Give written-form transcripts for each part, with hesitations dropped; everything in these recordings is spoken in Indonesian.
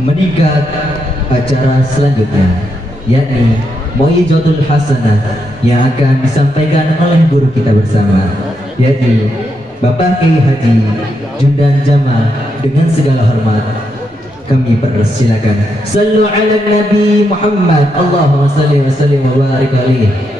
meningkat acara selanjutnya, yakni Mau'izatul Hasanah yang akan disampaikan oleh guru kita bersama, yakni Bapak Kiai Haji Jundan Jamal. Dengan segala hormat kami persilakan. Sallu ala Nabi Muhammad. Allahumma salli wa sallim wa barik alaihi.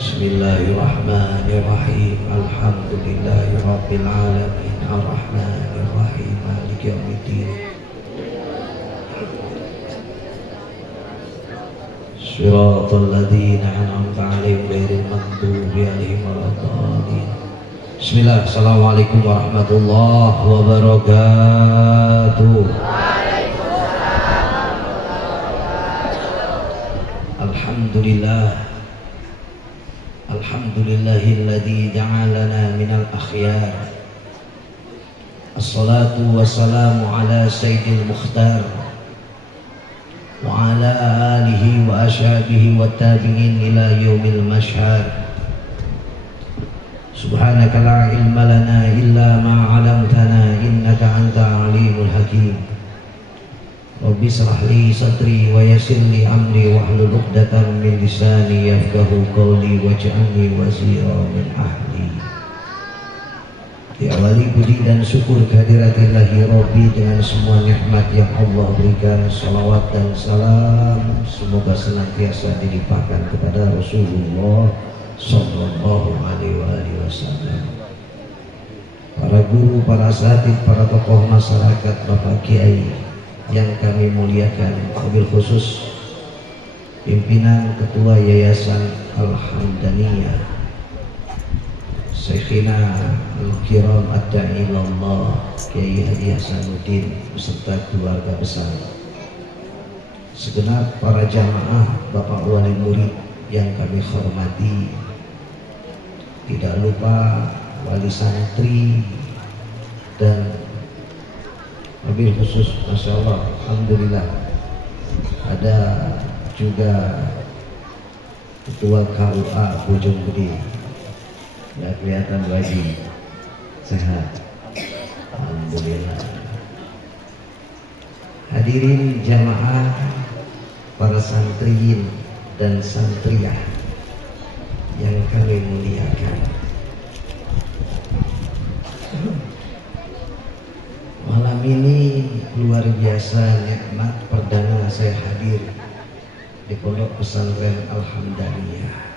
Bismillahirrahmanirrahim. Alhamdulillahi rabbil alamin. Ar-Rahmanirrahim. Maliki yaumiddin. Shiratal ladzina an'amta 'alaihim ghairil maghdubi 'alaihim waladdallin. Bismillah. Assalamualaikum warahmatullahi wabarakatuh. Alhamdulillah. Alhamdulillahilladzi ja'alana minal akhyar. Assalatu wassalamu ala sayyidil mukhtar wa ala alihi wa ashabihi wa tabi'in ila yaumil mashhad. Subhanaka la ilma lana illa ma 'allamtana innaka anta alimul hakim. Rabbi shrah li sadri wa yassir li amri wahlul 'uqdatam min lisani yafqahu qawli waj'alni wazira min ahli. Diawali puji dan syukur kehadiratillah Rabbi dengan semua nikmat yang Allah berikan. Salawat dan salam semoga senantiasa dilimpahkan kepada Rasulullah sallallahu alaihi wasallam. Para guru, para asatidz, para tokoh masyarakat, Bapak Kiai yang kami muliakan, wabil khusus pimpinan Ketua Yayasan Al-Hamdaniyah Syekhina Al-Kiram Ad-Da'i Ilallah Kiai Haji Hasanuddin beserta keluarga besar, segenap para jamaah, Bapak Wali Murid yang kami hormati, tidak lupa wali santri, dan wabil khusus Masya Allah, Alhamdulillah ada juga Ketua KUA Bojonggede, nggak kelihatan lagi, sehat Alhamdulillah. Hadirin jamaah, para santriin dan santriyah yang kami muliakan, malam ini luar biasa nikmat perdana saya hadir di Pondok Pesantren Al-Hamdaniyah.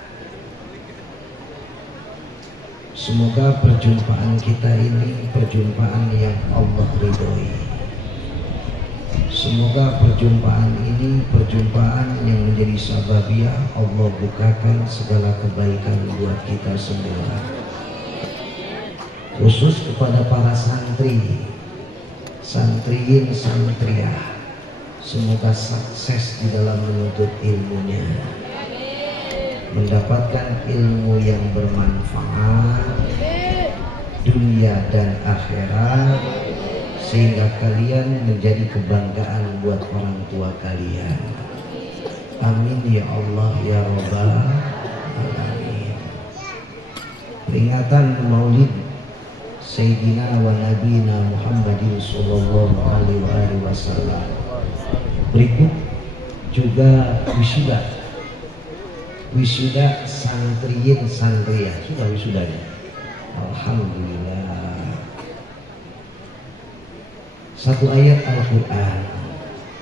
Semoga perjumpaan kita ini perjumpaan yang Allah ridhoi. Semoga perjumpaan ini perjumpaan yang menjadi sababiah Allah bukakan segala kebaikan buat kita semua. Khusus kepada para santri, santriin, santriah, semoga sukses di dalam menuntut ilmunya, mendapatkan ilmu yang bermanfaat dunia dan akhirat, sehingga kalian menjadi kebanggaan buat orang tua kalian. Amin ya Allah ya Rabbal Alamin. Peringatan Maulid Sayyidina wa Nabina Muhammadin sallallahu alaihi wasallam. Berikut juga wisuda santriin santriah. Sudah wisudanya? Alhamdulillah. Satu ayat Al-Quran.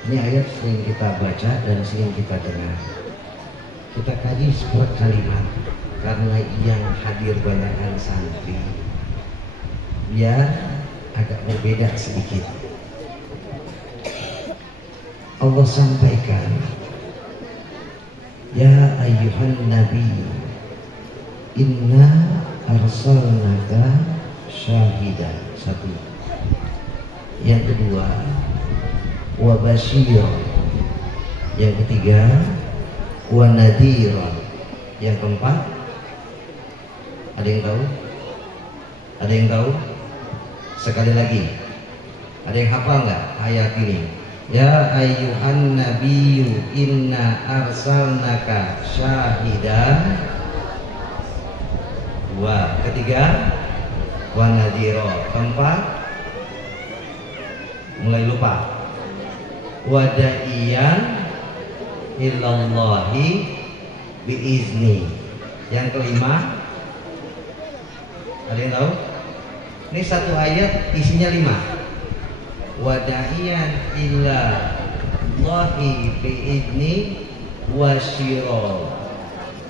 Ini ayat sering kita baca dan sering kita dengar. Kita kaji per kalimat karena yang hadir banyakkan santri, biar agak berbeda sedikit. Allah sampaikan, ya ayyuhan nabi, inna arsalnaka syahidan. Satu. Yang kedua, wa basyiran. Yang ketiga, wa nadhiran. Yang keempat, ada yang tahu? Ada yang tahu? Sekali lagi, ada yang hafal nggak ayat ini? Ya ayyuhan nabiyyu inna arsalnaka syahidan. Dua. Ketiga, wa nadhira. Keempat, mulai lupa, wada'iyan ilallahi biizni. Yang kelima, ada yang tahu? Ini satu ayat isinya 5. Wada'iyan ilallahi biizni wasyirol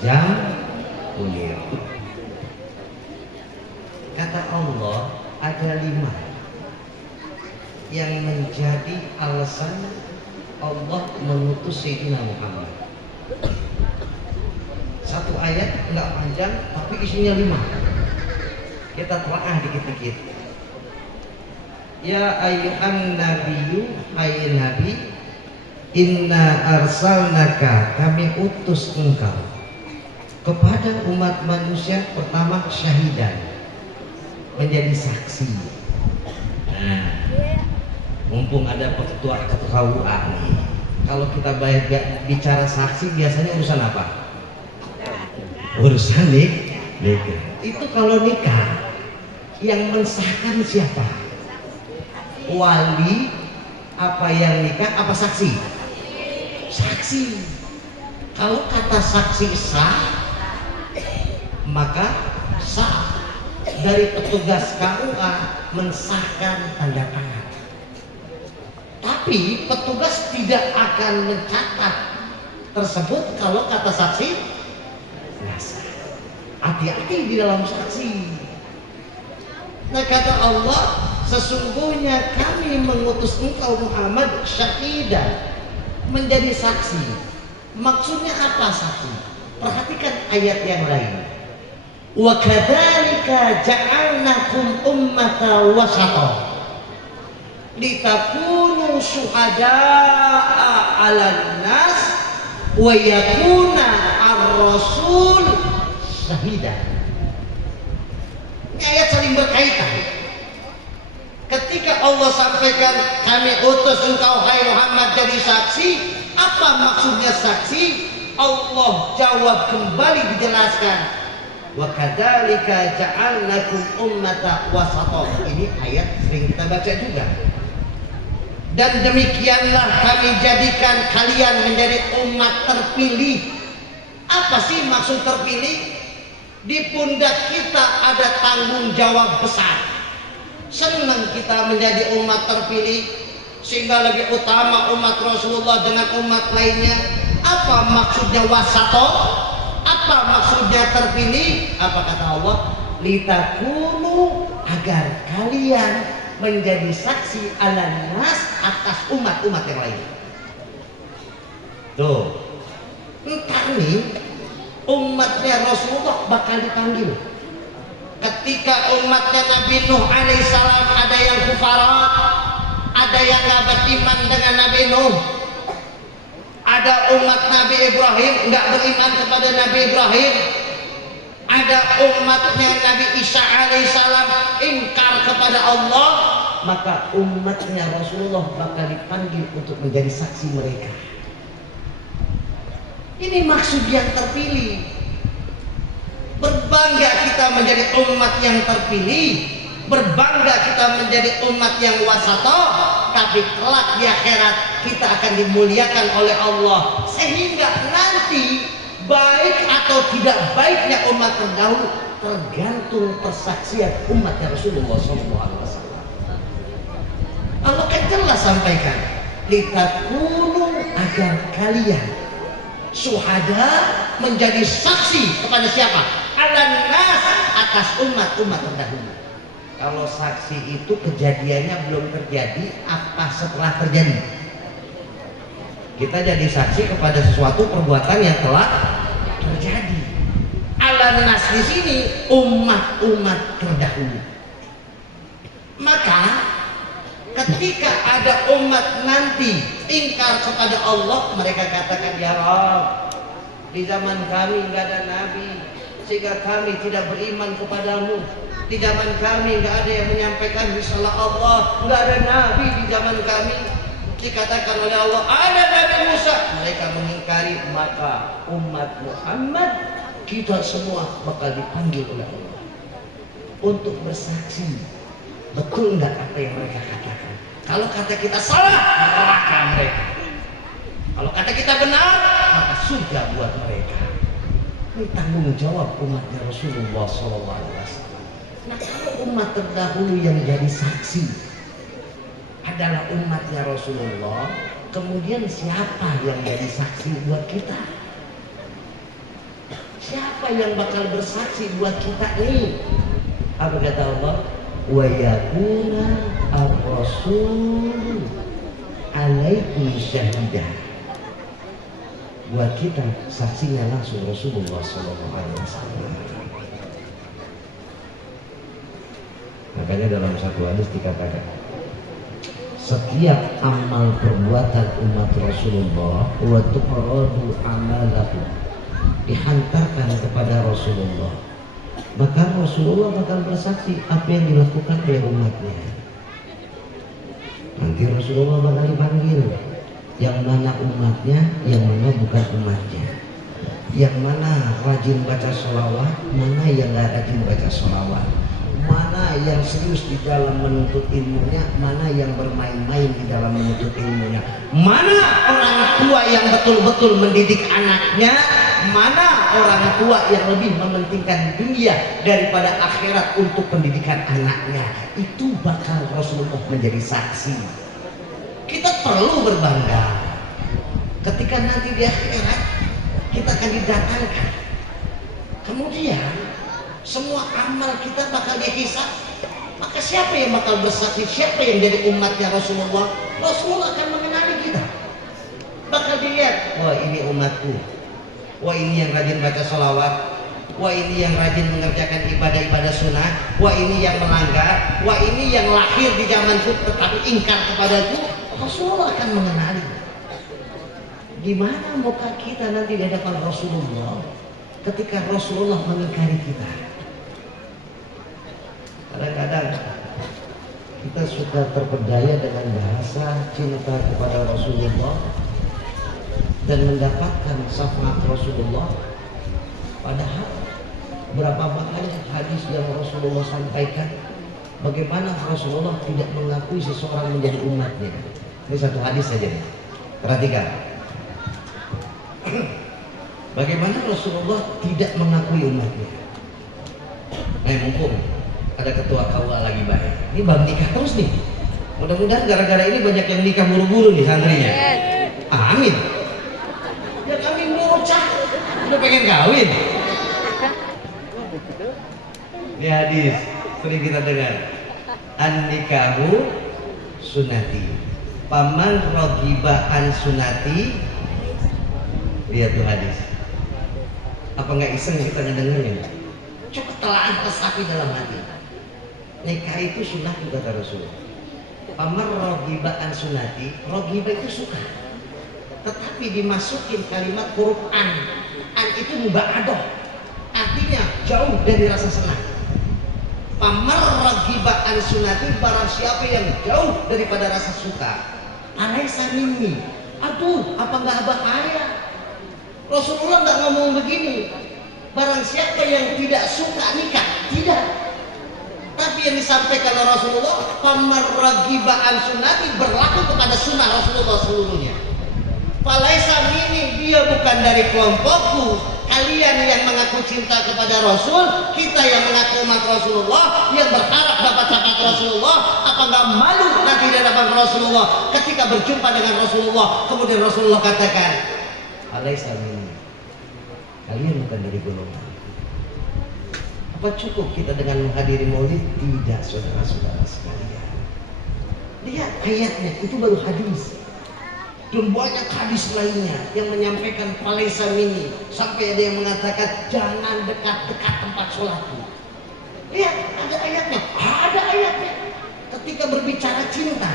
jam kulir. Kata Allah ada 5 yang menjadi alasan Allah mengutus Sayyidina Muhammad. Satu ayat enggak panjang tapi isinya 5. Kita telaah dikit-dikit. Ya ayyuhan nabiyyu, hai nabi, inna arsalnaka, kami utus engkau kepada umat manusia pertama syahidan, menjadi saksi. Nah, mumpung ada ketua UA nih, kalau kita bicara saksi biasanya urusan apa? Urusan nikah. Itu kalau nikah yang mensahkan siapa? Wali apa yang nikah apa saksi? Saksi. Kalau kata saksi sah, maka sah. Dari petugas KUA mensahkan tanda tangan. Tapi petugas tidak akan mencatat tersebut kalau kata saksi nggak sah. Hati-hati di dalam saksi. Nah kata Allah, sesungguhnya kami mengutus engkau Muhammad syahidan, menjadi saksi. Maksudnya apa saksi? Perhatikan ayat yang lain. Wa kadzalika ja'alnakum ummatan wasata litakunu syuhada'a 'alan nas wa yakuna ar-rasul syahidan. Ini ayat saling berkaitan. Ketika Allah sampaikan kami utus engkau hai Muhammad jadi saksi, apa maksudnya saksi? Allah jawab kembali dijelaskan. Wa kadzalika ja'alnakum ummatan wasata. Ini ayat sering kita baca juga. Dan demikianlah kami jadikan kalian menjadi umat terpilih. Apa sih maksud terpilih? Di pundak kita ada tanggung jawab besar. Senang kita menjadi umat terpilih, sehingga lebih utama umat Rasulullah dengan umat lainnya. Apa maksudnya wasato? Apa maksudnya terpilih? Apa kata Allah? Litakunu, agar kalian menjadi saksi ala nas atas umat-umat yang lain. Tuh, entar nih umatnya Rasulullah bakal dipanggil. Ketika umatnya Nabi Nuh alaihissalam ada yang kufara, ada yang nggak beriman dengan Nabi Nuh, ada umat Nabi Ibrahim nggak beriman kepada Nabi Ibrahim, ada umatnya Nabi Isa alaihissalam ingkar kepada Allah, maka umatnya Rasulullah bakal dipanggil untuk menjadi saksi mereka. Ini maksud yang terpilih. Berbangga kita menjadi umat yang terpilih, berbangga kita menjadi umat yang wasatoh, tapi kelak di akhirat kita akan dimuliakan oleh Allah, sehingga nanti baik atau tidak baiknya umat terdahulu tergantung persaksian umatnya Rasulullah SAW. Allah kan jelas sampaikan, litakunu agar kalian syuhada menjadi saksi kepada siapa? Alan nas, atas umat-umat terdahulu. Kalau saksi itu kejadiannya belum terjadi, apa setelah terjadi? Kita jadi saksi kepada sesuatu perbuatan yang telah terjadi. Alan nas di sini umat-umat terdahulu. Maka ketika ada umat nanti ingkar kepada Allah, mereka katakan, ya Rabb, di zaman kami nggak ada nabi sehingga kami tidak beriman kepadamu. Di zaman kami nggak ada yang menyampaikan risalah Allah, nggak ada nabi di zaman kami. Dikatakan oleh Allah ada Nabi Musa, mereka mengingkari. Maka umat Muhammad, kita semua bakal dipanggil oleh Allah untuk bersaksi. Betul nggak apa yang mereka katakan? Kalau kata kita salah, neraka mereka. Kalau kata kita benar, maka surga buat mereka. Ini tanggung jawab umatnya Rasulullah SAW. Nah, kalau umat terdahulu yang jadi saksi adalah umatnya Rasulullah, kemudian siapa yang jadi saksi buat kita? Siapa yang bakal bersaksi buat kita nih? Apa kata Allah? Wa yakuna ar-rasul alaikum syahidah. Buat kita saksinya langsung Rasulullah SAW. Makanya dalam satu hadis dikatakan, setiap amal perbuatan umat Rasulullah wa tuqradu amalahu, dihantarkan kepada Rasulullah, maka Rasulullah bakal bersaksi apa yang dilakukan oleh umatnya. Nanti Rasulullah bakal dipanggil, yang mana umatnya, yang mana bukan umatnya, yang mana rajin baca sholawat, mana yang gak rajin baca sholawat, mana yang serius di dalam menuntut ilmunya, mana yang bermain-main di dalam menuntut ilmunya, mana orang tua yang betul-betul mendidik anaknya, mana orang tua yang lebih mementingkan dunia daripada akhirat untuk pendidikan anaknya. Itu bakal Rasulullah menjadi saksi. Kita perlu berbangga ketika nanti di akhirat kita akan didatangkan, kemudian semua amal kita bakal dihisab. Maka siapa yang bakal bersaksi, siapa yang jadi umatnya Rasulullah? Rasulullah akan mengenali kita, bakal dilihat, wah ini umatku, wah ini yang rajin baca sholawat, wah ini yang rajin mengerjakan ibadah-ibadah sunnah, wah ini yang melanggar, wah ini yang lahir di zamanku tetapi ingkar kepadaku. Rasulullah akan mengenali. Gimana muka kita nanti di hadapan Rasulullah ketika Rasulullah mengingkari kita? Kadang-kadang kita suka terpedaya dengan bahasa cinta kepada Rasulullah dan mendapatkan syafaat Rasulullah. Padahal berapa banyak hadis yang Rasulullah sampaikan, bagaimana Rasulullah tidak mengakui seseorang menjadi umatnya. Ini satu hadis saja nih, perhatikan. Bagaimana Rasulullah tidak mengakui umatnya. Nah, mumpung ada ketua KUA lagi banyak, ini bab nikah terus nih. Mudah-mudahan gara-gara ini banyak yang nikah buru-buru nih santrinya. Amin. Ya kami bocah udah pengen kawin. Ini hadis sering kita dengar, an nikahu sunnati, Paman rogiba an sunati. Lihat tuh hadis. Apa nggak iseng kita ngedengerin? Coba telaah resapi dalam hati. Nikah itu sunnah juga kata Rasul. Paman rogiba an sunati. Rogiba itu suka. Tetapi dimasukin kalimat huruf an. An itu mubaadoh. Artinya jauh dari rasa senang. Pamar ragiba an sunati, barang siapa yang jauh daripada rasa suka, alaisa minni. Aduh, apa nggak bahaya? Rasulullah nggak ngomong begini. Barang siapa yang tidak suka nikah, tidak. Tapi yang disampaikan oleh Rasulullah, pamar ragiba an sunati berlaku kepada sunnah Rasulullah seluruhnya. Falaisa minni, dia bukan dari kelompokku. Kalian yang mengaku cinta kepada Rasul, kita yang mengaku umat Rasulullah, yang berharap dapat syafaat Rasulullah, apa nggak malu nanti di hadapan Rasulullah ketika berjumpa dengan Rasulullah? Kemudian Rasulullah katakan, alaisa minni, kalian bukan dari golongan. Apa cukup kita dengan menghadiri maulid? Tidak, saudara-saudara sekalian. Lihat ayatnya, itu baru hadis. Dan banyak hadis lainnya yang menyampaikan falaisa minni, sampai ada yang mengatakan jangan dekat-dekat tempat sholatku. Lihat, ada ayatnya, ada ayatnya. Ketika berbicara cinta,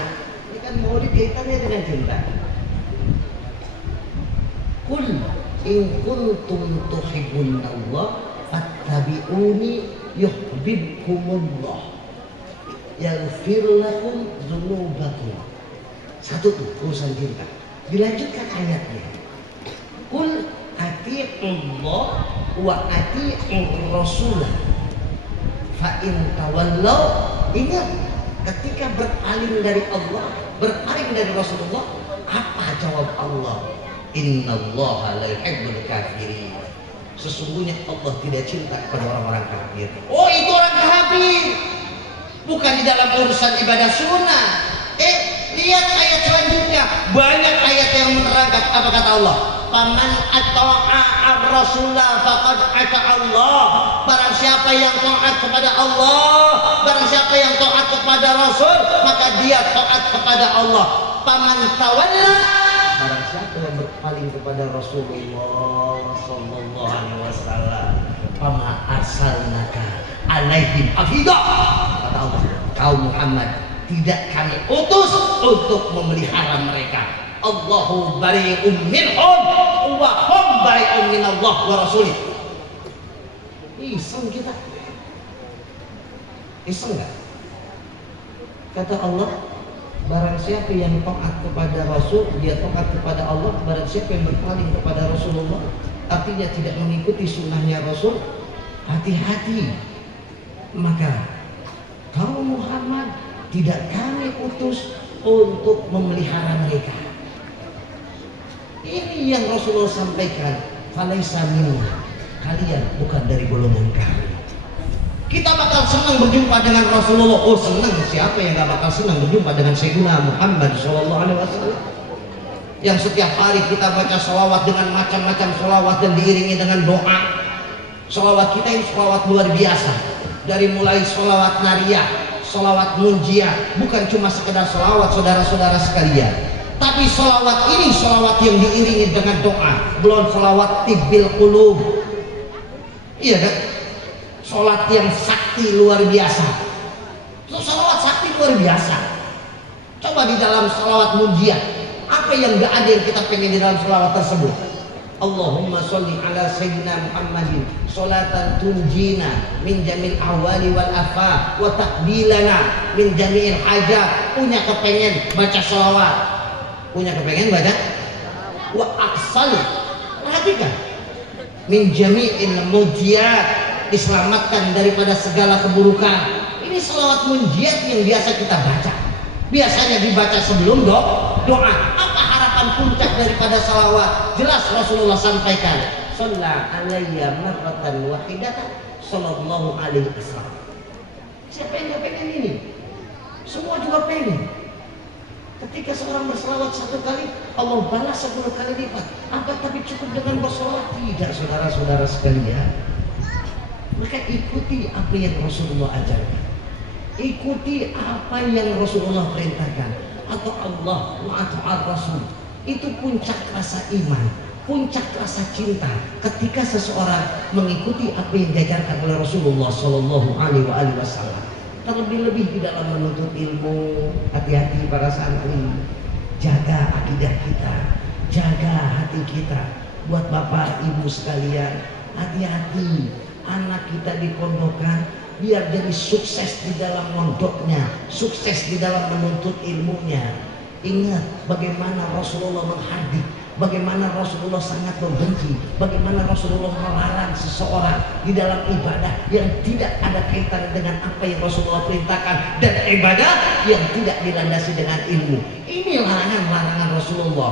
ini kan mau dikaitannya dengan cinta. Qul in kuntum tuhibbunallah fattabi'uni yuhibbukumullah yaghfir lakum dzunubakum. Satu tuh urusan cinta. Dilanjutkan ayatnya. Qul atii'ullah wa atii'ur rasul. Fa in tawallaw, ingat ketika berpaling dari Allah, berpaling dari Rasulullah, apa jawab Allah? Innallaha la yuhibbul kafirin. Sesungguhnya Allah tidak cinta kepada orang-orang kafir. Oh, itu orang kafir. Bukan di dalam urusan ibadah sunnah. Lihat ayat selanjutnya, banyak ayat yang menerangkan apa kata Allah. Faman ata'a ar-rasulah faqad ata'a Allah. Barang siapa yang taat kepada Allah, barang siapa yang taat kepada Rasul, maka dia taat kepada Allah. Faman tawalla, barang siapa yang berpaling kepada Rasulullah sallallahu alaihi wasallam, fama arsalnaka alaihim hafidah. Kata Allah, kaum Muhammad tidak kami utus untuk memelihara mereka. Allahu bari'um minhum wa hum bari'um minallah wa rasulih. Iseng kita. Iseng enggak? Kata Allah, barang siapa yang taat kepada Rasul, dia taat kepada Allah. Barang siapa yang berpaling kepada Rasulullah, artinya tidak mengikuti sunnahnya Rasul, hati-hati. Maka kaum Muhammad tidak kami utus untuk memelihara mereka. Ini yang Rasulullah sampaikan. Falaisa minni, kalian bukan dari golongan kami. Kita bakal senang berjumpa dengan Rasulullah. Oh, senang, siapa yang gak bakal senang berjumpa dengan Sayyidina Muhammad SAW, yang setiap hari kita baca sholawat dengan macam-macam sholawat dan diiringi dengan doa. Sholawat kita ini sholawat luar biasa. Dari mulai sholawat nariyah, sholawat munjiah, bukan cuma sekedar sholawat saudara-saudara sekalian, tapi sholawat ini sholawat yang diiringi dengan doa. Belum sholawat tibbil qulub, iya kan? Sholat yang sakti luar biasa. Sholawat sakti luar biasa. Coba di dalam sholawat munjiah, apa yang gak ada yang kita pengen di dalam sholawat tersebut? Allahumma sholli ala sayyidina Muhammadin sholatan tunjina min jamil awali wal afa wa taqbilana min jamil hajat. Punya kepengen baca sholawat, punya kepengen baca wa aqsal, perhatikan, min jami'il mujiyat, diselamatkan daripada segala keburukan. Ini sholawat munjiat yang biasa kita baca, biasanya dibaca sebelum doa. Apa harapan puncak daripada salawat? Jelas Rasulullah sampaikan, shalla alayya marratan wahidatan sallallahu alaihi wasallam. Siapa yang gak pengen ini? Semua juga pengen. Ketika seorang bersalawat satu kali, Allah balas 10 kali lipat. Apa tapi cukup dengan bersalawat? Tidak, saudara-saudara sekalian. Maka ikuti apa yang Rasulullah ajarkan, ikuti apa yang Rasulullah perintahkan. atau Allah wa atau Rasul. Itu puncak rasa iman, puncak rasa cinta ketika seseorang mengikuti apa yang diajarkan oleh Rasulullah Shallallahu Alaihi Wasallam. Terlebih-lebih di dalam menuntut ilmu, hati-hati para santri, jaga akidah kita, jaga hati kita. Buat bapak ibu sekalian, hati-hati anak kita di pondokan biar jadi sukses di dalam mondoknya, sukses di dalam menuntut ilmunya. Ingat bagaimana Rasulullah menghadik, bagaimana Rasulullah sangat membenci, bagaimana Rasulullah melarang seseorang di dalam ibadah yang tidak ada kaitan dengan apa yang Rasulullah perintahkan, dan ibadah yang tidak dilandasi dengan ilmu. Ini larangan-larangan Rasulullah.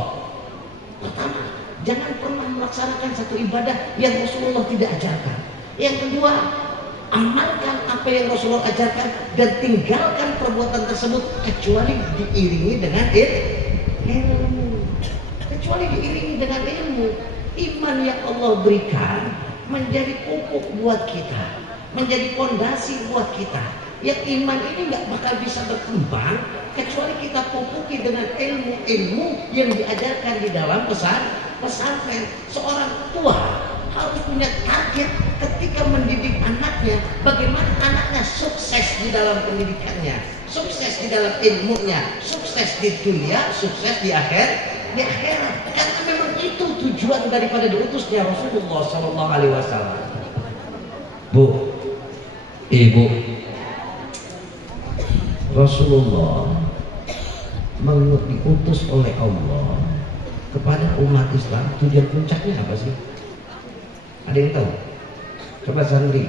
Pertama, jangan pernah melaksanakan satu ibadah yang Rasulullah tidak ajarkan. Yang kedua, amalkan apa yang Rasulullah ajarkan dan tinggalkan perbuatan tersebut kecuali diiringi dengan ilmu. Kecuali diiringi dengan ilmu. Iman yang Allah berikan menjadi pupuk buat kita, menjadi pondasi buat kita. Yang iman ini nggak bakal bisa berkembang kecuali kita pupuki dengan ilmu-ilmu yang diajarkan di dalam pesantren. Seorang tua harus punya target ketika mendidik anaknya, bagaimana anaknya sukses di dalam pendidikannya, sukses di dalam ilmunya, sukses di dunia, sukses di akhirat. Karena memang itu tujuan daripada diutusnya Rasulullah Shallallahu Alaihi Wasallam. Bu, ibu, Rasulullah diutus oleh Allah kepada umat Islam. Tujuan puncaknya apa sih? Ada yang tahu? Coba santri.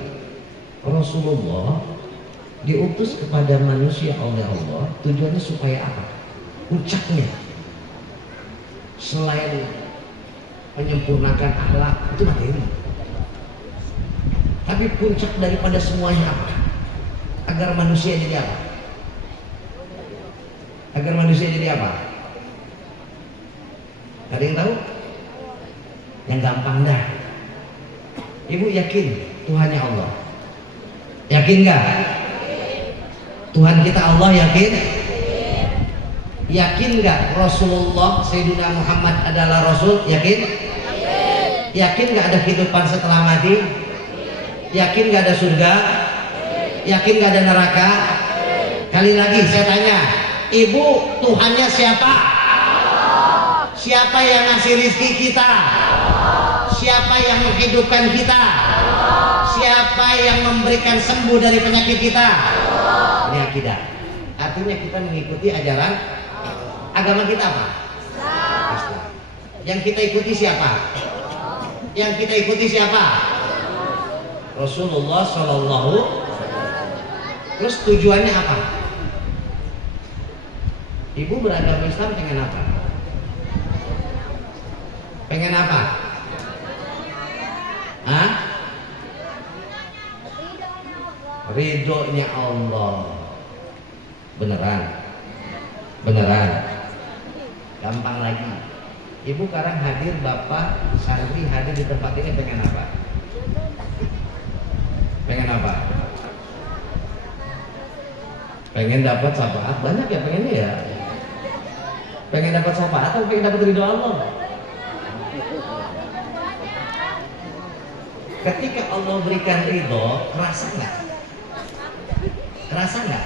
Rasulullah diutus kepada manusia oleh Allah, tujuannya supaya apa? Puncaknya selain menyempurnakan akhlak, itu materi. Tapi puncak daripada semuanya apa? Agar manusia jadi apa? Agar manusia jadi apa? Ada yang tahu? Yang gampang dah. Ibu yakin Tuhannya Allah? Yakin nggak? Tuhan kita Allah, yakin? Yakin nggak Rasulullah Sayyidina Muhammad adalah Rasul? Yakin? Yakin nggak ada kehidupan setelah mati? Yakin nggak ada surga? Yakin nggak ada neraka? Kali lagi saya tanya, ibu, Tuhannya siapa? Siapa yang ngasih rizki kita? Siapa yang menghidupkan kita? Siapa yang memberikan sembuh dari penyakit kita? Ini akidah. Artinya kita mengikuti ajaran agama kita apa? Islam. Yang kita ikuti siapa? Yang kita ikuti siapa? Rasulullah Shallallahu. Terus tujuannya apa? Ibu beragama Islam pengen apa? Pengen apa? Hah? Ridhonya Allah. Beneran? Beneran? Gampang lagi. Ibu sekarang hadir, bapak santri hadir di tempat ini pengen apa? Pengen apa? Pengen dapat syafaat. Banyak ya pengennya ya. Pengen dapat syafaat atau pengen dapat ridho Allah? Ketika Allah berikan ridho, kerasa nggak? Kerasa nggak?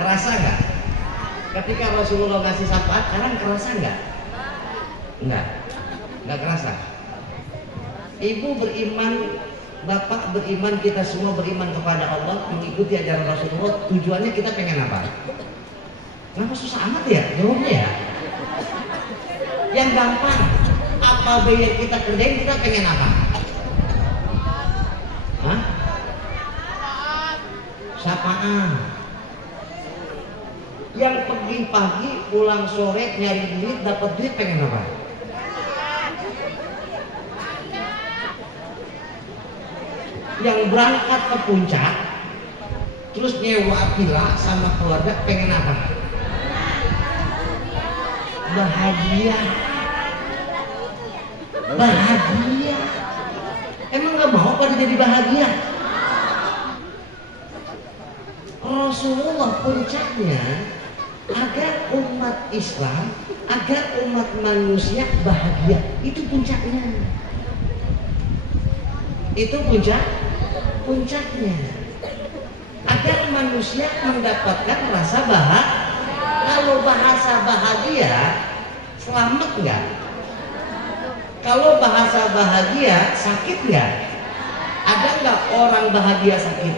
Kerasa nggak? Ketika Rasulullah kasih syafaat, sekarang kerasa nggak? Nggak kerasa. Ibu beriman, bapak beriman, kita semua beriman kepada Allah, mengikuti ajaran Rasulullah. Tujuannya kita pengen apa? Kenapa susah amat ya jawabnya ya? Yang gampang, apa yang kita kerjain, kita pengen apa? Hah? Syafaat. Yang pergi pagi, pulang sore, nyari duit, dapat duit, pengen apa? Yang berangkat ke puncak, terus nyewa villa sama keluarga, pengen apa? Bahagia. Bahagia. Emang gak mau pada jadi bahagia? Rasulullah puncaknya agar umat Islam, agar umat manusia bahagia. Itu puncaknya. Itu puncaknya. Agar manusia mendapatkan rasa bahagia. Kalau bahasa bahagia, selamat nggak? Kalau bahasa bahagia, sakit nggak? Ada nggak orang bahagia sakit?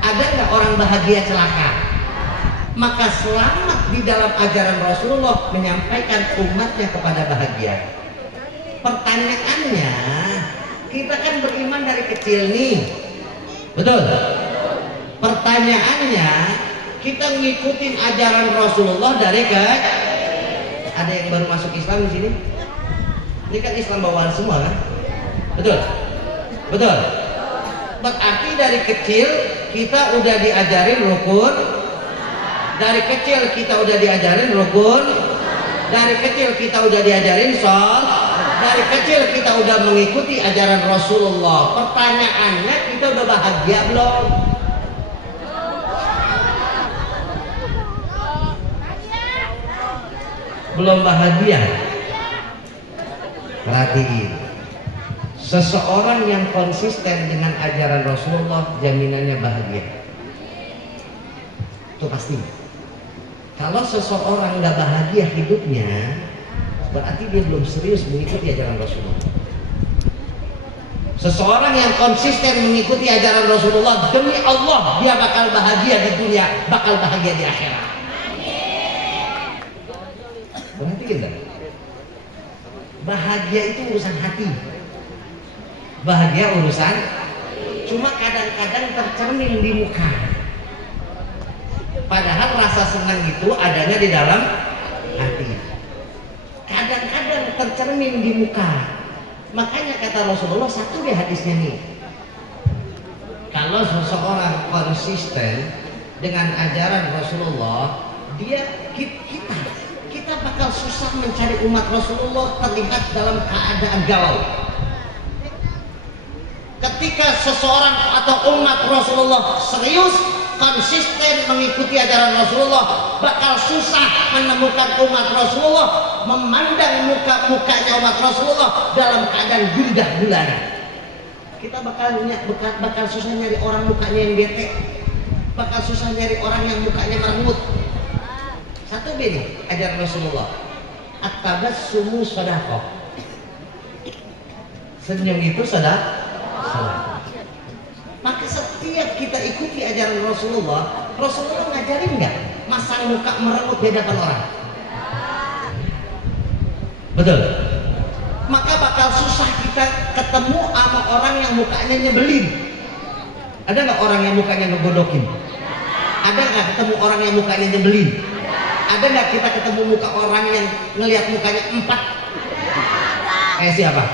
Ada nggak orang bahagia celaka? Maka selamat di dalam ajaran Rasulullah menyampaikan umatnya kepada bahagia. Pertanyaannya, kita kan beriman dari kecil nih, betul? Pertanyaannya, kita ngikutin ajaran Rasulullah dari ada yang baru masuk Islam di sini? Ini kan Islam bawaan semua kan? Betul? Betul? Berarti dari kecil kita udah diajarin rukun. Dari kecil kita udah diajarin rukun. Dari kecil kita udah diajarin sholat. Dari kecil kita udah mengikuti ajaran Rasulullah. Pertanyaannya, kita udah bahagia belum? Belum bahagia. Perhatiin, seseorang yang konsisten dengan ajaran Rasulullah jaminannya bahagia. Itu pasti. Kalau seseorang nggak bahagia hidupnya, berarti dia belum serius mengikuti ajaran Rasulullah. Seseorang yang konsisten mengikuti ajaran Rasulullah, demi Allah dia bakal bahagia di dunia, bakal bahagia di akhirat. Perhatiin kan? Bahagia itu urusan hati. Bahagia urusan, cuma kadang-kadang tercermin di muka. Padahal rasa senang itu adanya di dalam hati. Kadang-kadang tercermin di muka. Makanya kata Rasulullah satu di hadisnya nih, kalau seseorang konsisten dengan ajaran Rasulullah, kita bakal susah mencari umat Rasulullah terlibat dalam keadaan galau. Ketika seseorang atau umat Rasulullah serius konsisten mengikuti ajaran Rasulullah, bakal susah menemukan umat Rasulullah memandang muka-mukanya umat Rasulullah dalam keadaan gundah gulana. Kita bakal susah nyari orang mukanya yang bete, bakal susah nyari orang yang mukanya merengut. Satu begini ajaran Rasulullah, at-tabassumu shadaqah. Senyum itu sedekah. Maka setiap kita ikuti ajaran Rasulullah, Rasulullah ngajarin nggak masang muka merengut di hadapan orang? Betul. Maka bakal susah kita ketemu sama orang yang mukanya nyebelin. Ada nggak orang yang mukanya ngegodokin? Ada nggak ketemu orang yang mukanya nyebelin? Ada nggak kita ketemu muka orang yang ngelihat mukanya empat? Kayak siapa?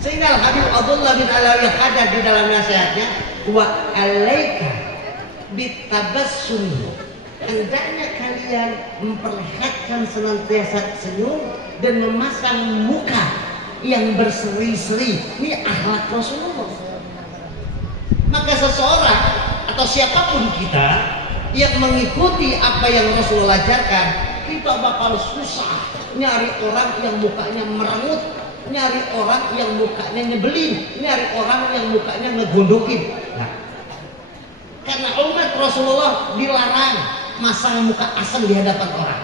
Sehingga Habib Abdullah bin Alawi ada di dalam nasihatnya, wa alaika bitabassum, hendaknya kalian memperlihatkan senantiasa senyum dan memasang muka yang berseri-seri. Ini akhlak Rasulullah. Maka seseorang atau siapapun kita yang mengikuti apa yang Rasulullah ajarkan, kita bakal susah nyari orang yang mukanya merengut, nyari orang yang mukanya nyebelin, nyari orang yang mukanya ngegondokin. Nah, karena umat Rasulullah dilarang masang muka asam di hadapan orang.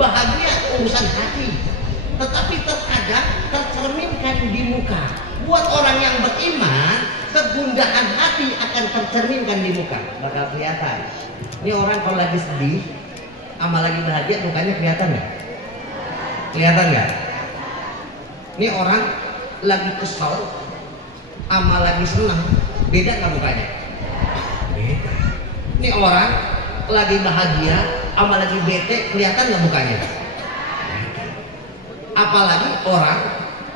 Bahagia urusan hati, tetapi terkadang tercerminkan di muka. Buat orang yang beriman, kegundahan hati akan tercerminkan di muka. Bakal kelihatan. Ini orang kalau lagi sedih, sama lagi bahagia, mukanya kelihatan nggak? Kelihatan nggak? Ini orang lagi kesal, sama lagi senang, beda nggak mukanya? Beda. Ini orang lagi bahagia, sama lagi bete, kelihatan nggak mukanya? Apalagi orang,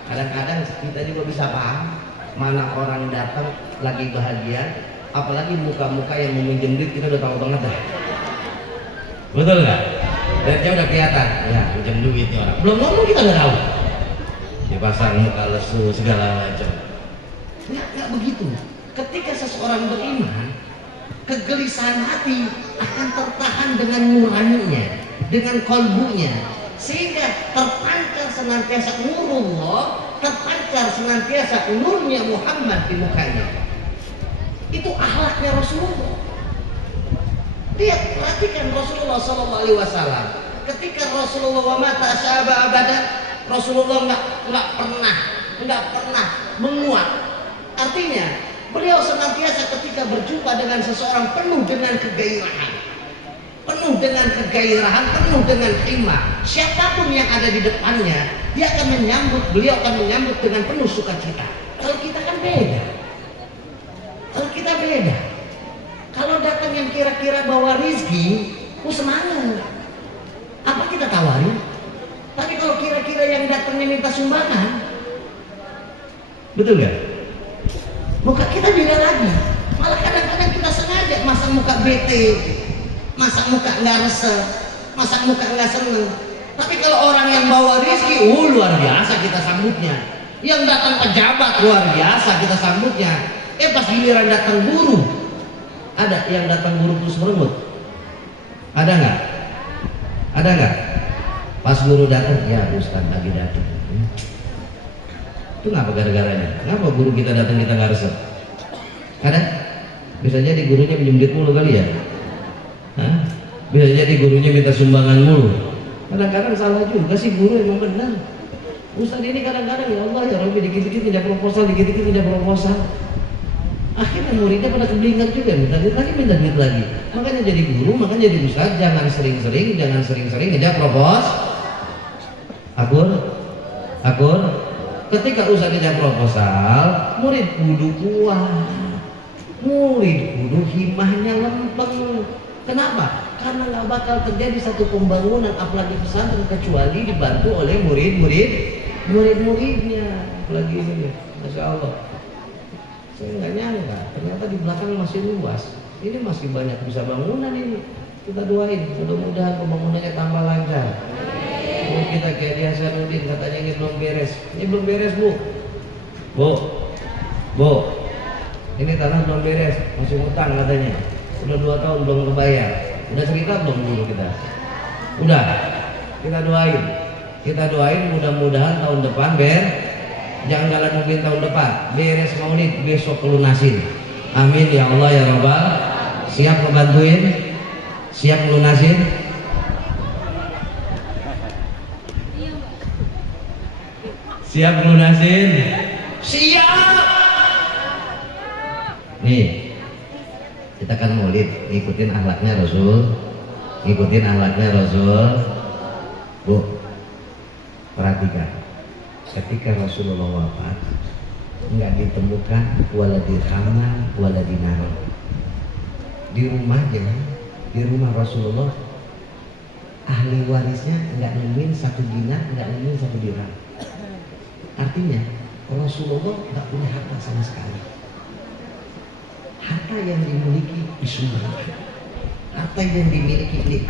kadang-kadang kita juga bisa paham mana orang datang lagi bahagia, apalagi muka-muka yang meminjam duit kita udah tahu banget dah. Betul nggak? Dari jauh udah kelihatan, ya pinjam duit nih orang. Belum ngomong kita udah tahu. Dia pasang muka lesu segala macam. Nggak begitu. Ketika seseorang beriman, kegelisahan hati akan tertahan dengan nuraninya, dengan kolbunya, sehingga terpancar senantiasa nurullah, terpancar senantiasa nurnya Muhammad di mukanya. Itu akhlaknya Rasulullah. Lihat, perhatikan Rasulullah SAW. Ketika Rasulullah wa mata syaba abadan, Rasulullah nggak pernah menguat. Artinya beliau senantiasa ketika berjumpa dengan seseorang penuh dengan kegairahan, penuh dengan hikmah. Siapapun yang ada di depannya, dia akan menyambut, beliau akan menyambut dengan penuh sukacita. Kalau kita kan beda. Kalau datang yang kira-kira bawa rizki, semangat. Apa kita tawarin? Tapi kalau kira-kira yang datangnya minta sumbangan, betul gak? Muka kita beda lagi. Malah kadang-kadang kita sengaja masang muka bete, masang muka nggak resep, masang muka nggak seneng. Tapi kalau orang yang bawa rizki, luar biasa kita sambutnya. Yang datang pejabat luar biasa kita sambutnya. Pas giliran datang guru, ada yang datang guru terus meremut? Ada nggak? Pas guru datang, ya Ustaz lagi datang. Itu ngapa gara-garanya? Kenapa guru kita datang kita nggak resep? Ada? Bisa jadi gurunya minjem duit mulu kali ya? Hah? Bisa jadi gurunya minta sumbangan mulu. Kadang-kadang salah juga sih guru, emang benar. Ustaz ini kadang-kadang ya Allah ya Rabbi, dikit-dikit minta proposal, akhirnya muridnya pada kebingungan juga, minta duit lagi. Makanya jadi guru, makanya jadi ustaz, jangan sering-sering ngejak propos. Akur. Ketika ustaz ngejak proposal, murid kudu kuat, murid kudu himahnya lempeng. Kenapa? Karena nggak bakal terjadi satu pembangunan apalagi pesantren kecuali dibantu oleh murid-muridnya. Apalagi ini, masya Allah. Saya nggak nyangka, ternyata di belakang masih luas. Ini masih banyak bisa bangunan ini. Kita doain, mudah-mudahan pembangunannya tambah lancar. Oh, kita kayak di Hasanuddin katanya ini belum beres. Ini belum beres Bu. Ini tanah belum beres, masih utang katanya. Udah 2 tahun belum kebayar. Udah cerita belum dulu kita? Udah. Kita doain mudah-mudahan tahun depan jangan jalan mobil tahun depan, beres maulid besok lunasin. Amin ya Allah ya Rabbal. Siap ngebantuin? Siap lunasin? Siap lunasin? Siap. Nih, kita kan maulid, ngikutin akhlaknya Rasul. Bu, perhatikan. Ketika Rasulullah wafat, nggak ditemukan wala dirhaman wala dinar di rumah Rasulullah. Ahli warisnya nggak nemuin 1 dinar, nggak nemuin 1 dirham. Artinya Rasulullah nggak punya harta sama sekali. Harta yang dimiliki disumbangkan, harta yang dimiliki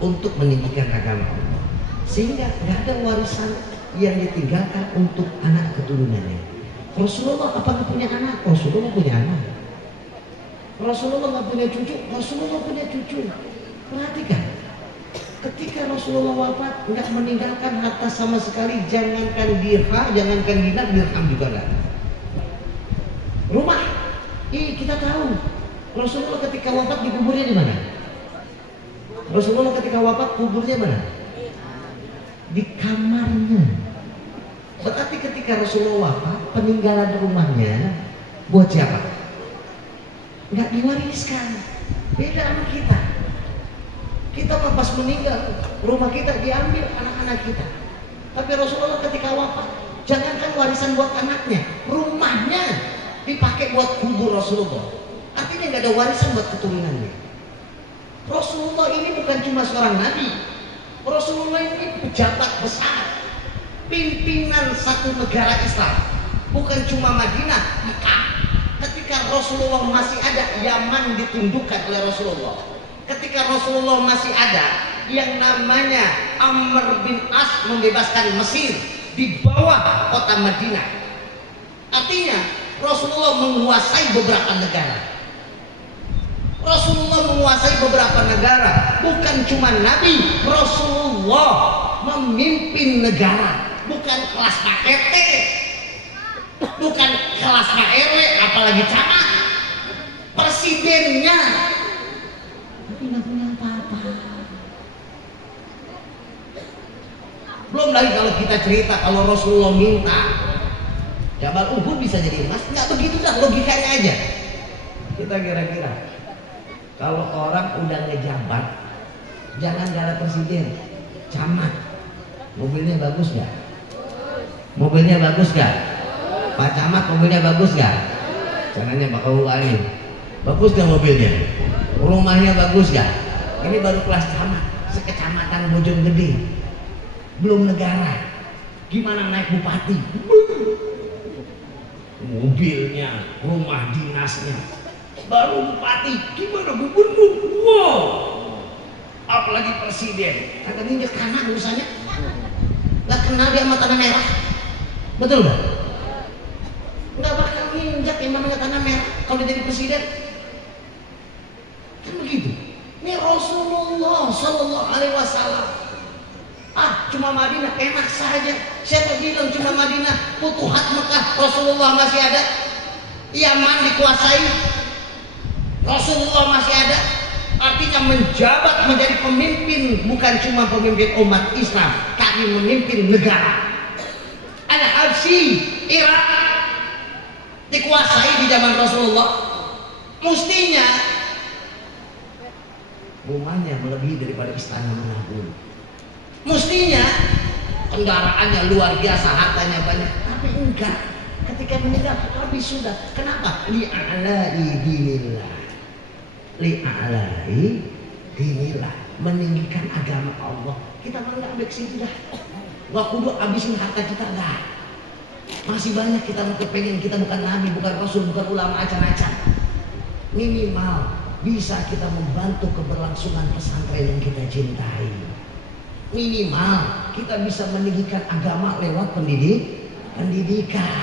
untuk meninggikan agama Allah, sehingga nggak ada warisan yang ditinggalkan untuk anak keturunannya. Rasulullah apakah punya anak? Rasulullah punya anak. Rasulullah nggak punya cucu? Rasulullah punya cucu. Perhatikan, ketika Rasulullah wafat nggak meninggalkan harta sama sekali, jangankan dinar, dirham juga nggak. Rumah, kita tahu Rasulullah ketika wafat dikuburnya di mana? Rasulullah ketika wafat kuburnya mana? Di kamarnya. Berarti ketika Rasulullah wafat, peninggalan rumahnya buat siapa? Nggak diwariskan. Beda sama kita. Kita pas meninggal, rumah kita diambil anak-anak kita. Tapi Rasulullah ketika wafat, jangankan warisan buat anaknya, rumahnya dipakai buat kubur Rasulullah. Artinya nggak ada warisan buat keturunannya. Rasulullah ini bukan cuma seorang nabi. Rasulullah ini pejabat besar, pimpinan satu negara Islam, bukan cuma Madinah, Mekah. Ketika Rasulullah masih ada, Yaman ditundukkan oleh Rasulullah. Ketika Rasulullah masih ada, yang namanya Amr bin As membebaskan Mesir di bawah kota Madinah. Artinya Rasulullah menguasai beberapa negara. Rasulullah menguasai beberapa negara. Bukan cuma Nabi, Rasulullah memimpin negara. Bukan kelas Pak RT, bukan kelas Pak RW, apalagi camat, presidennya. Tapi nggak punya apa-apa. Belum lagi kalau kita cerita kalau Rasulullah minta Jabal Uhud bisa jadi emas, nggak begitu dah logikanya aja. Kita kira-kira kalau orang udah ngejabat, jangan gara presiden, camat, mobilnya bagus nggak? Mobilnya bagus nggak? Pak Camat mobilnya bagus nggak? Caranya Pak Kaulani, bagus nggak mobilnya? Rumahnya bagus nggak? Ini baru kelas camat, sekecamatan Bojonggede, belum negara. Gimana naik bupati? Mobilnya, rumah dinasnya, baru bupati, gimana gubernur? Wow, apalagi presiden. Kata ninja kanan urusannya, nggak kenal dia sama tanah merah, betul nggak? Nggak bakal ninjak yang namanya tanah merah kalau dia jadi presiden. Kan begitu. Ini Rasulullah Sallallahu Alaihi Wasallam. Cuma Madinah enak saja. Siapa bilang cuma Madinah? Futuhat Mekah Rasulullah masih ada. Yaman dikuasai, Rasulullah masih ada. Artinya menjabat menjadi pemimpin, bukan cuma pemimpin umat Islam, tapi memimpin negara. Ada Habsyi, Irak dikuasai di zaman Rasulullah. Mestinya rumahnya melebihi daripada istana manapun. Mestinya kendaraannya luar biasa, hartanya banyak, tapi enggak. Ketika meninggal habis sudah. Kenapa? Li'alai dinillah, li'alai dinillah, meninggikan agama Allah. Kita malah ambil situ dah. Gak kudu habisin harta kita, dah. Masih banyak kita mau kepengen. Kita bukan nabi, bukan rasul, bukan ulama acak-acak. Minimal bisa kita membantu keberlangsungan pesantren yang kita cintai. Minimal kita bisa meninggikan agama lewat pendidikan.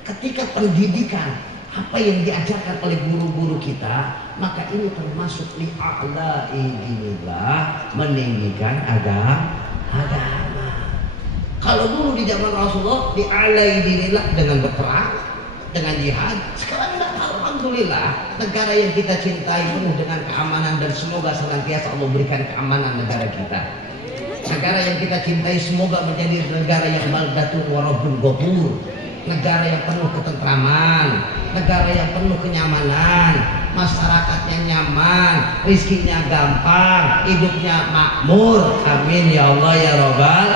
Ketika pendidikan, apa yang diajarkan oleh guru-guru kita, maka ini termasuk li'a'la'i dinillah, meninggikan agama. Kalau dulu di zaman Rasulullah li'a'la'i dinillah dengan berperang, dengan jihad. Sekarang enggak. Alhamdulillah, negara yang kita cintai penuh dengan keamanan, dan semoga senantiasa Allah berikan keamanan negara kita. Negara yang kita cintai semoga menjadi negara yang baldatun warabun ghafur, negara yang penuh ketentraman, negara yang penuh kenyamanan, masyarakatnya nyaman, rizkinya gampang, hidupnya makmur. Amin ya Allah ya Rabbal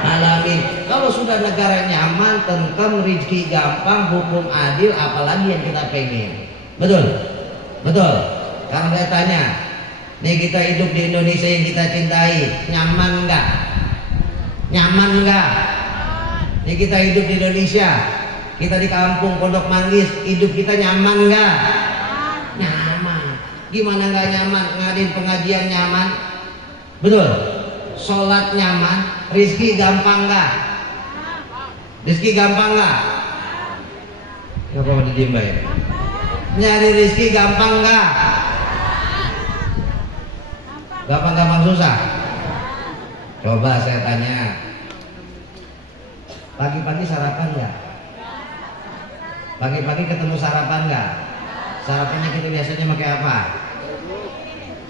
alamin. Kalau sudah negara nyaman, tentram, rizki gampang, hukum adil, apalagi yang kita pengen? Betul? Betul? Sekarang saya tanya, nih kita hidup di Indonesia yang kita cintai, nyaman nggak? Nyaman nggak? Nih kita hidup di Indonesia, kita di kampung Pondok Manggis, hidup kita nyaman nggak? Nyaman. Gimana nggak nyaman? Ngadain pengajian nyaman? Betul? Sholat nyaman? Rizki gampang nggak? Rizki gampang nggak? Gak apa-apa didiem ya? Nyari rizki gampang nggak? Gampang-gampang susah? Coba saya tanya, pagi-pagi sarapan nggak? Pagi-pagi ketemu sarapan nggak? Sarapannya kita biasanya pakai apa?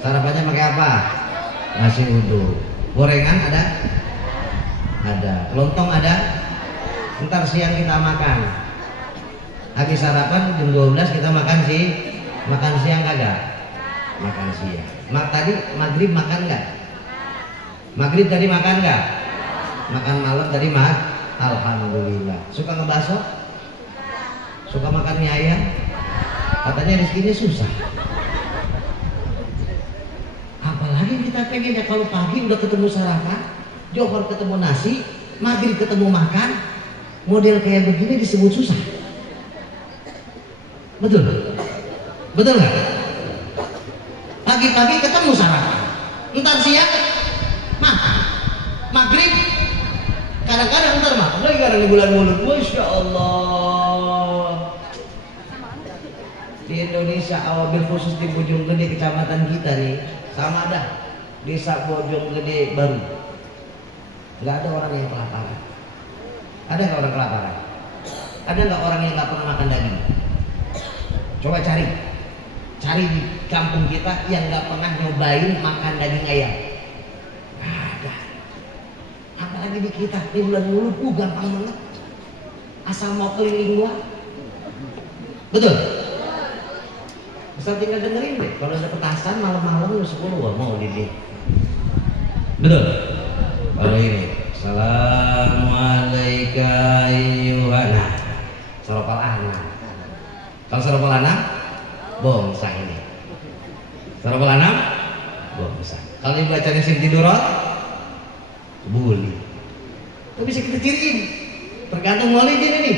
Sarapannya pakai apa? Nasi uduk. Gorengan ada? Ada. Lontong ada? Ntar siang kita makan. Habis sarapan jam 12 kita makan sih. Makan siang kagak? Makan siang. Tadi maghrib makan nggak? Maghrib tadi makan nggak? Makan malam tadi Alhamdulillah. Suka ngebahso? Suka makan mie ayam? Katanya rezekinya susah. Apalagi kita pengen ya kalau pagi udah ketemu sarapan, johor ketemu nasi, maghrib ketemu makan, model kayak begini disebut susah. Betul? Betul nggak? Pagi-pagi ketemu sarapan, entar siang makan, maghrib kadang-kadang entar makan lagi, kadang di bulan mulut. Masya Allah, Indonesia, wabil khusus di Bojonggede kecamatan kita nih, sama dah. Desa Bojonggede baru, nggak ada orang yang kelaparan. Ada nggak orang kelaparan? Ada nggak orang yang nggak pernah makan daging? Coba cari di kampung kita yang nggak pernah nyobain makan daging ayam. Nggak ada. Apalagi di kita di bulan Mulut, gampang banget. Asal mau keliling doang. Betul. Asal tinggal dengerin deh. Kalau ada petasan malam-malam jam 10 mau di. Betul. Kalau ini, Assalamualaikum ayyuhana. Sarapal anak. Kalau sarapal anak, bongsang ini. Sarapal anak, bongsang. Kalau dibacanya sing tiduran, bully. Tapi bisa kita ciriin. Tergantung maulidin ini.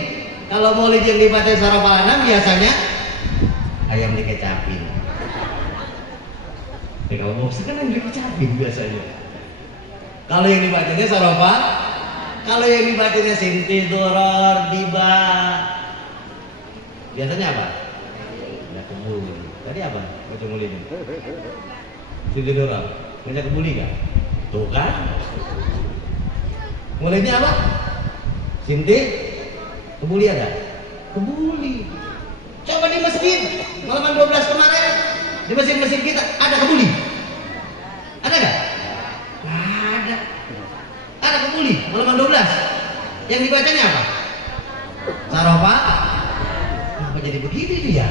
Kalau maulid yang dibaca sarapal anak biasanya ayam dikecapin. Ya, kalau bongsang kan ayam dikecapin biasanya. Kalau yang dibacanya sarapal, kalau yang dibacanya sing tiduran tiba. Biasanya apa? Nggak kebuli. Tadi apa? Baca mulai ini. Sini orang. Ngajak kebuli kan? Tuh kan? Mulainya apa? Sinti? Kebuli ada? Kebuli. Coba di masjid. Malaman 12 kemarin. Di masjid-masjid kita ada kebuli. Ada nggak? Nggak ada. Ada kebuli. Malaman 12. Yang dibacanya apa? Saropa. Apa jadi begini dia?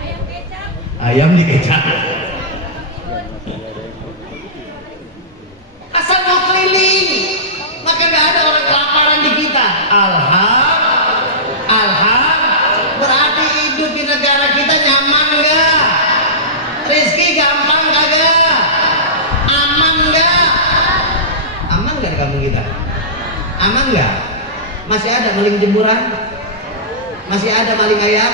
Ayam kecap. Ayam dikecap. Asal mau keliling, maka nggak ada orang kelaparan di kita. Berarti hidup di negara kita nyaman nggak? Rizki gampang kagak? Aman nggak? Aman nggak di kampung kita? Aman nggak? Masih ada maling jemuran? Masih ada maling ayam?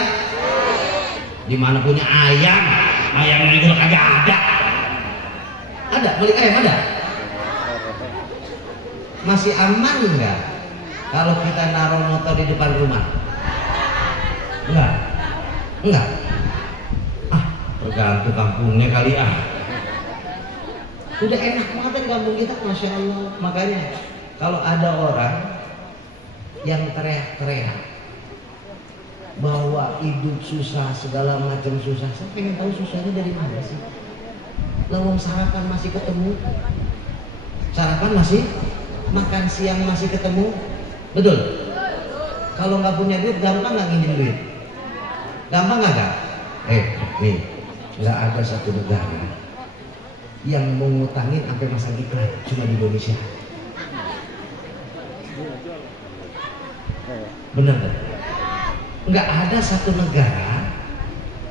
Di mana punya ayam? Ayam ini udah kagak ada. Ada maling ayam ada? Masih aman nggak kalau kita naruh motor di depan rumah? Enggak. Tergantung kampungnya kali Udah enak banget di kampung kita, masya Allah. Makanya kalau ada orang yang teriak-teriak bahwa hidup susah, segala macam susah, saya pengen tahu susahnya dari mana sih? Lawang sarapan masih ketemu, sarapan masih, makan siang masih ketemu, betul? Kalau nggak punya duit, gampang nggak nginjem duit? Gampang nggak? Nih, nggak ada satu negara yang mau ngutangin sampai masang iklan, cuma di Indonesia. Bener kan? Nggak ada satu negara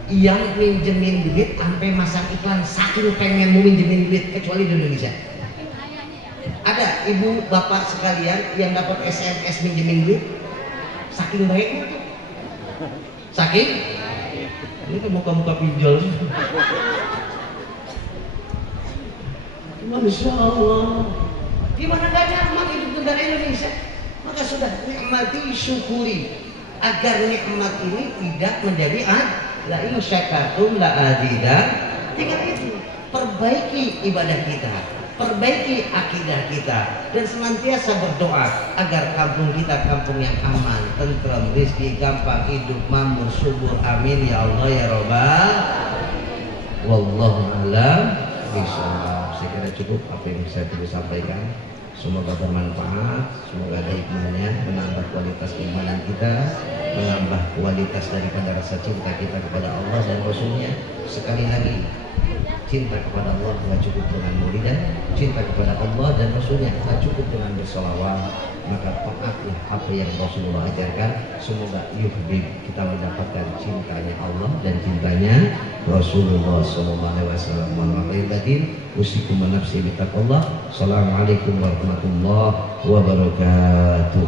yang minjemin duit sampai masang iklan saking pengen mau minjemin duit, kecuali di Indonesia. Ada ibu bapak sekalian yang dapat SMS minjemin duit, saking baiknya tuh, saking ini kan muka-muka pinjol. Masya Allah, gimana gak nyaman hidup negara Indonesia? Maka sudah nikmati, syukuri agar nikmat ini tidak menjadi la in syakartum la azidan. Tinggal itu, perbaiki ibadah kita, perbaiki akidah kita, dan senantiasa berdoa agar kampung kita kampung yang aman, tentram, rezeki gampang, hidup makmur, subur. Amin ya Allah ya Rabbal. Wallahu a'lam bishawab. Saya kira cukup apa yang saya perlu sampaikan. Semoga bermanfaat, semoga ada hikmahnya, menambah kualitas keimanan kita, menambah kualitas daripada rasa cinta kita kepada Allah dan Rasulnya. Sekali lagi, cinta kepada Allah tidak cukup dengan maulidan, cinta kepada Allah dan Rasulnya tidak cukup dengan bersolawat. Maka taatlah apa yang Rasulullah ajarkan. Semoga yuhbib, kita mendapatkan cintanya Allah dan cintanya Rasulullah SAW. Usikum wa nafsi bitaqwallah. Assalamualaikum warahmatullahi wabarakatuh.